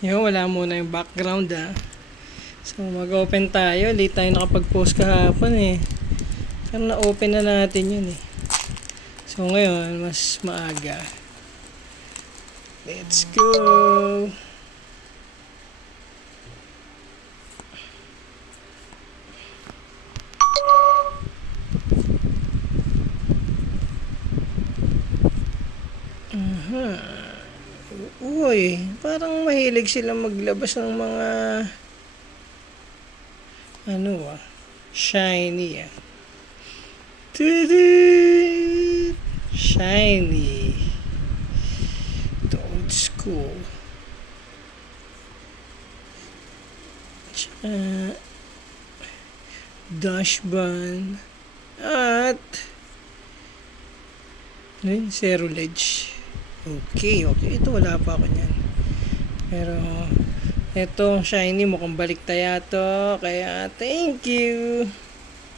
Yo, wala muna yung background So mag-open tayo. Late tayo nakapag-post kahapon Pero na-open na natin yun So ngayon, mas maaga. Let's go! Uy, parang mahilig sila maglabas ng mga shiny Tudut! Shiny. The old school. Tsaka Dashban at Zero Ledge. Okay. Ito wala pa ako niyan. Pero ito shiny mukhang balik tayo to. Kaya thank you.